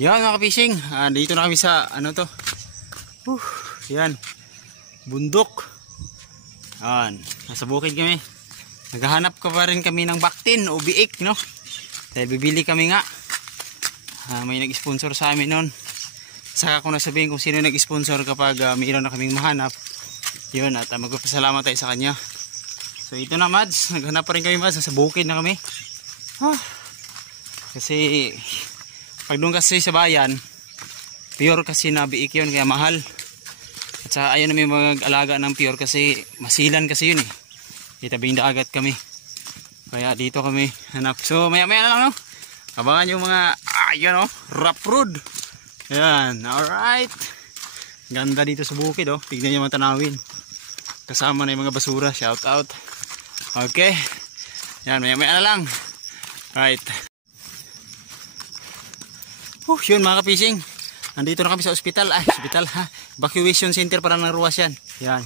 Yan mga ka-fishing, dito na kami sa ano to. Yan. Bundok. Yan, nasa bukid kami. Naghahanap ka pa rin kami ng baktin o biik, no? Dahil bibili kami nga. May nag-sponsor sa amin noon. Saka ko nasabihin kung sino nag-sponsor kapag mayroon na kaming mahanap. Yun, at magpapasalamat tayo sa kanya. So ito na Mads, naghanap pa rin kami Mads, nasa bukid na kami. Kasi pag doon kasi sa bayan, pure kasi na biik yun, kaya mahal. At saka ayaw namin mag-alaga ng pure kasi masilan kasi yun eh. Itabing dagat kami. Kaya dito kami hanap. So maya maya na lang, no? Abangan yung mga, yan o, rough road. Ayan, alright. Ganda dito sa bukid o, tignan nyo mga tanawin. Kasama na yung mga basura, shout out. Okay, yan, maya maya na lang. Right. Yun mga ka-fishing, nandito na kami sa ospital. Ospital ha, evacuation center para ng ruwas yan. Yan,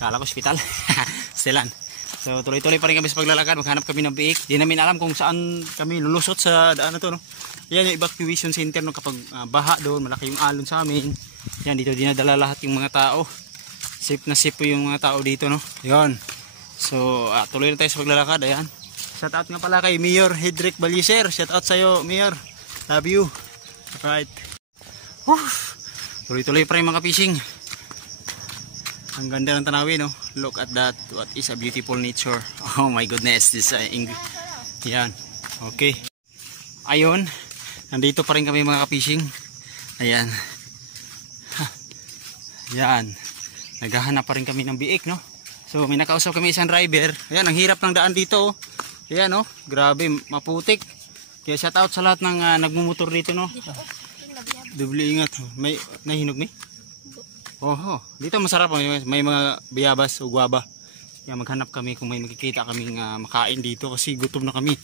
kala ko ospital. Stilan. So tuloy-tuloy pa rin kami sa paglalakad, maghanap kami ng biik. Di namin alam kung saan kami lulusot sa daan na to, no? Yan yung evacuation center, no? Kapag baha doon, malaki yung alon sa amin. Yan, dito dinadala lahat yung mga tao. Safe na safe po yung mga tao dito, no? Yan. So tuloy na tayo sa paglalakad. Ayan, shout out nga pala kay Mayor Hedrick Baliser. Shout out sa'yo Mayor, love you. Right. Tuloy-tuloy pa rin mga fishing. Ang ganda ng tanawin, no? Look at that. What is a beautiful nature. Oh my goodness. This yan. Okay. Ayun. Nandito pa rin kami mga fishing. Ayan. Yan. Naghahanap pa rin kami ng biik, no? So may nakausap kami isang driver. Ayan, ang hirap ng daan dito, oh. Ayan, oh. Grabe, maputik. Kaya shout out sa lahat ng nagmumotor dito, no? Doble ingat. May nahinog mi? Oho, dito masarap, may mga bayabas o guaba. Kaya maghanap kami kung may makikita kaming makain dito kasi gutom na kami.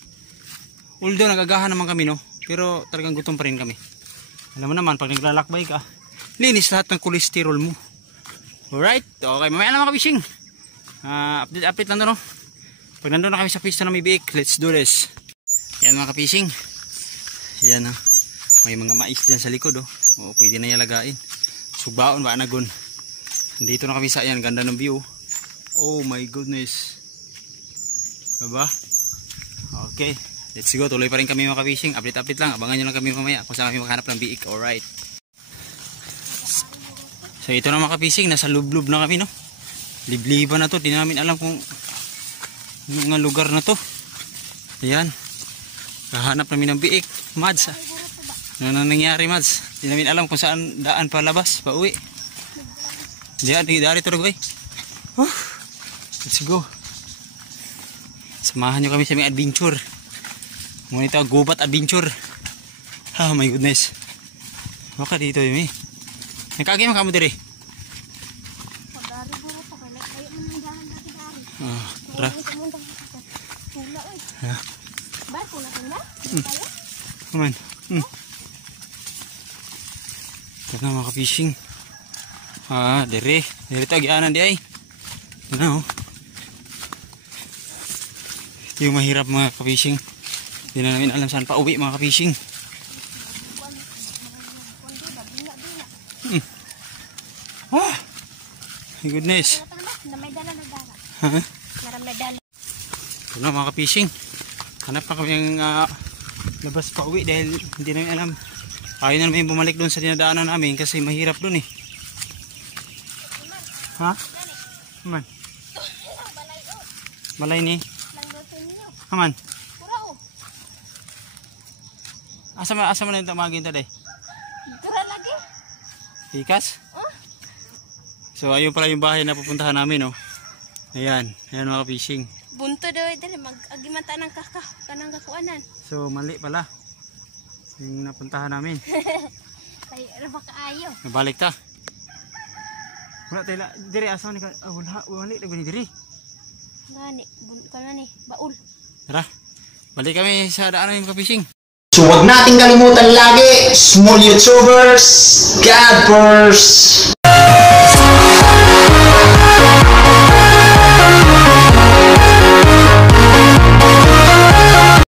Although nagagahan naman kami, no? Pero talagang gutom pa rin kami. Alam mo naman, pag naglalakbay ka, linis lahat ng cholesterol mo. Alright, okay, mamaya na mga fishing. Update lang doon, no? Pag nandun na kami sa pista na may biik, let's do this. Yan mga ka-fishing. Yan, ha. May mga mais dyan sa likod, oh. O, pwede na yung lagain. Subaon ba nagon. Dito na kami sa, yan, ganda ng view. Oh my goodness. Diba? Okay, let's go. Tuloy pa rin kami mga ka-fishing. Update lang. Abangan nyo lang kami mamaya kung saan kami maghanap ng biik. Alright. So ito na mga ka-fishing. Nasa lublob na kami, no? Libliban na to. Di namin alam kung mga lugar na to. Ayan. Kahanap namin ng biik. Mads, ano nang nangyari Mads? Di namin alam kung saan daan palabas, pauwi. Diyan, dari to boy. Let's go. Samahan nyo kami sa mga adventure. Ngunit ito, gubat adventure. Oh my goodness. Baka dito yun eh. Nagkagay mo kamo diri. Come on. Ito na mga ka-fishing. Dere ito agianan di ay. Ano? Ito yung mahirap mga ka-fishing. Hindi na namin alam saan pa uwi mga ka-fishing. My goodness. Ito na mga ka-fishing. Hanap pa kami yung labas pa uwi dahil hindi namin alam. Ayaw na namin bumalik doon sa dinadaanan namin kasi mahirap doon eh. Ha? Aman. Balay ni? Aman. Asa man na yung tamagin taday? Dura lagi. Ikas? So ayun pala yung bahay na pupuntahan namin, oh. Ayan, ayan mga fishing. Bunto daw dali mag-agimata ng kanang kakuanan. So mali pala yung napuntahan namin. Ay ra ba kaayo? Nabalik ta. Wala tayo diri asa ni ka wala ni diri. Ngani kana ni baul. Tara. Balik kami sa daanan yung fishing. So wag nating kalimutan lagi, small YouTubers, God first.